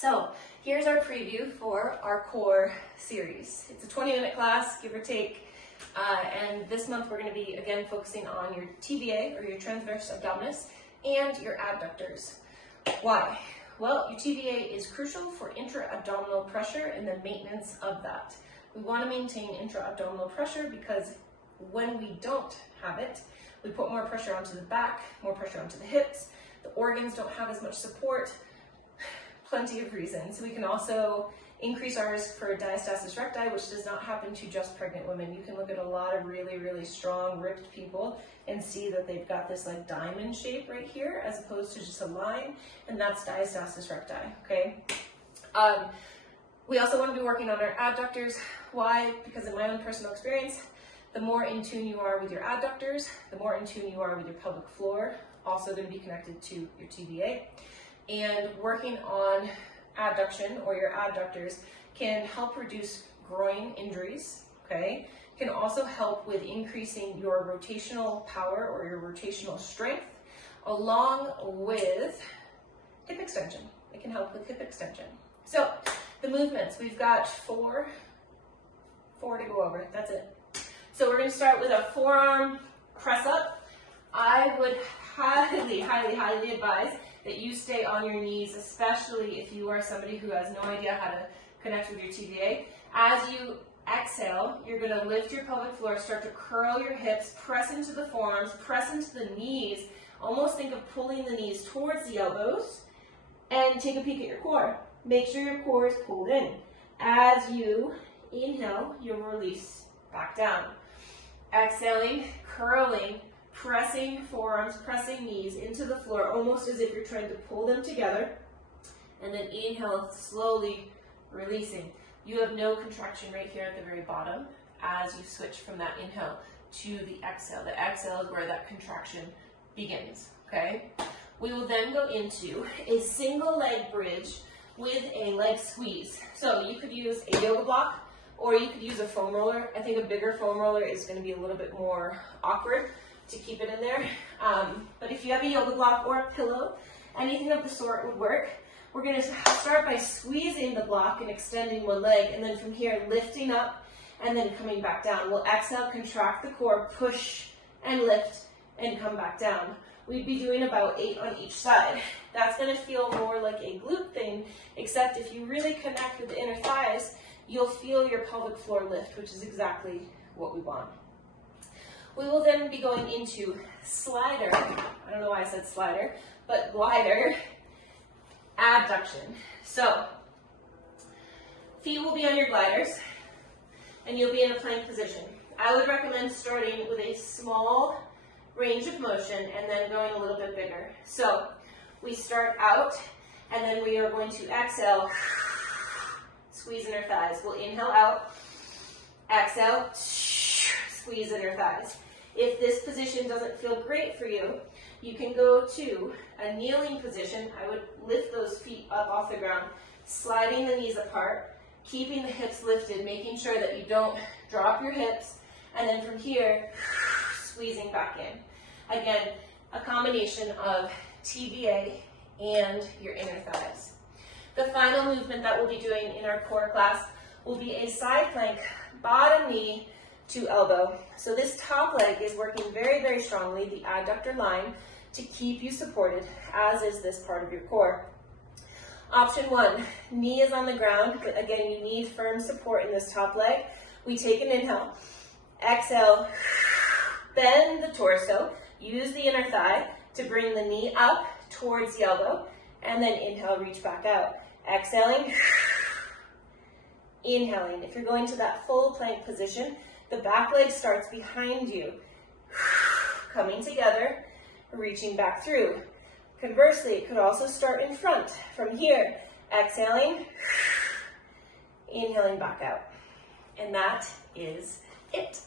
So here's our preview for our core series. It's a 20-minute class, give or take. And this month we're going to be, again, focusing on your TVA, or your transverse abdominis, and your adductors. Why? Well, your TVA is crucial for intra-abdominal pressure and the maintenance of that. We want to maintain intra-abdominal pressure because when we don't have it, we put more pressure onto the back, more pressure onto the hips, the organs don't have as much support, plenty of reasons. We can also increase our risk for diastasis recti, which does not happen to just pregnant women. You can look at a lot of really, really strong, ripped people and see that they've got this like diamond shape right here as opposed to just a line, and that's diastasis recti, okay? We also want to be working on our adductors. Why? Because in my own personal experience, the more in tune you are with your adductors, the more in tune you are with your pelvic floor, also going to be connected to your TVA. And working on adduction or your adductors can help reduce groin injuries, okay? Can also help with increasing your rotational power or your rotational strength, along with hip extension. It can help with hip extension. So the movements, we've got four to go over, that's it. So we're going to start with a forearm press up. I would highly, highly, highly advise that you stay on your knees, especially if you are somebody who has no idea how to connect with your TVA. As you exhale, you're going to lift your pelvic floor, start to curl your hips, press into the forearms, press into the knees. Almost think of pulling the knees towards the elbows, and take a peek at your core. Make sure your core is pulled in. As you inhale, you'll release back down. Exhaling, curling, pressing forearms, pressing knees into the floor, almost as if you're trying to pull them together. And then inhale, slowly releasing. You have no contraction right here at the very bottom as you switch from that inhale to the exhale. The exhale is where that contraction begins, okay? We will then go into a single leg bridge with a leg squeeze. So you could use a yoga block, or you could use a foam roller. I think a bigger foam roller is going to be a little bit more awkward to keep it in there. But if you have a yoga block or a pillow, anything of the sort would work. We're going to start by squeezing the block and extending one leg, and then from here lifting up and then coming back down. We'll exhale, contract the core, push and lift and come back down. We'd be doing about 8 on each side. That's going to feel more like a glute thing, except if you really connect with the inner thighs, you'll feel your pelvic floor lift, which is exactly what we want. We will then be going into slider, I don't know why I said slider, but glider, adduction. So, feet will be on your gliders, and you'll be in a plank position. I would recommend starting with a small range of motion and then going a little bit bigger. So, we start out, and then we are going to exhale, squeeze inner thighs. We'll inhale out, exhale, squeeze inner thighs. If this position doesn't feel great for you, you can go to a kneeling position. I would lift those feet up off the ground, sliding the knees apart, keeping the hips lifted, making sure that you don't drop your hips, and then from here, squeezing back in. Again, a combination of TVA and your inner thighs. The final movement that we'll be doing in our core class will be a side plank, bottom knee to elbow. So this top leg is working very, very strongly, the adductor line, to keep you supported, as is this part of your core. Option 1, knee is on the ground, but again, you need firm support in this top leg. We take an inhale, exhale, bend the torso, use the inner thigh to bring the knee up towards the elbow, and then inhale, reach back out. Exhaling, inhaling. If you're going to that full plank position, the back leg starts behind you, coming together, reaching back through. Conversely, it could also start in front. From here, exhaling, inhaling back out. And that is it.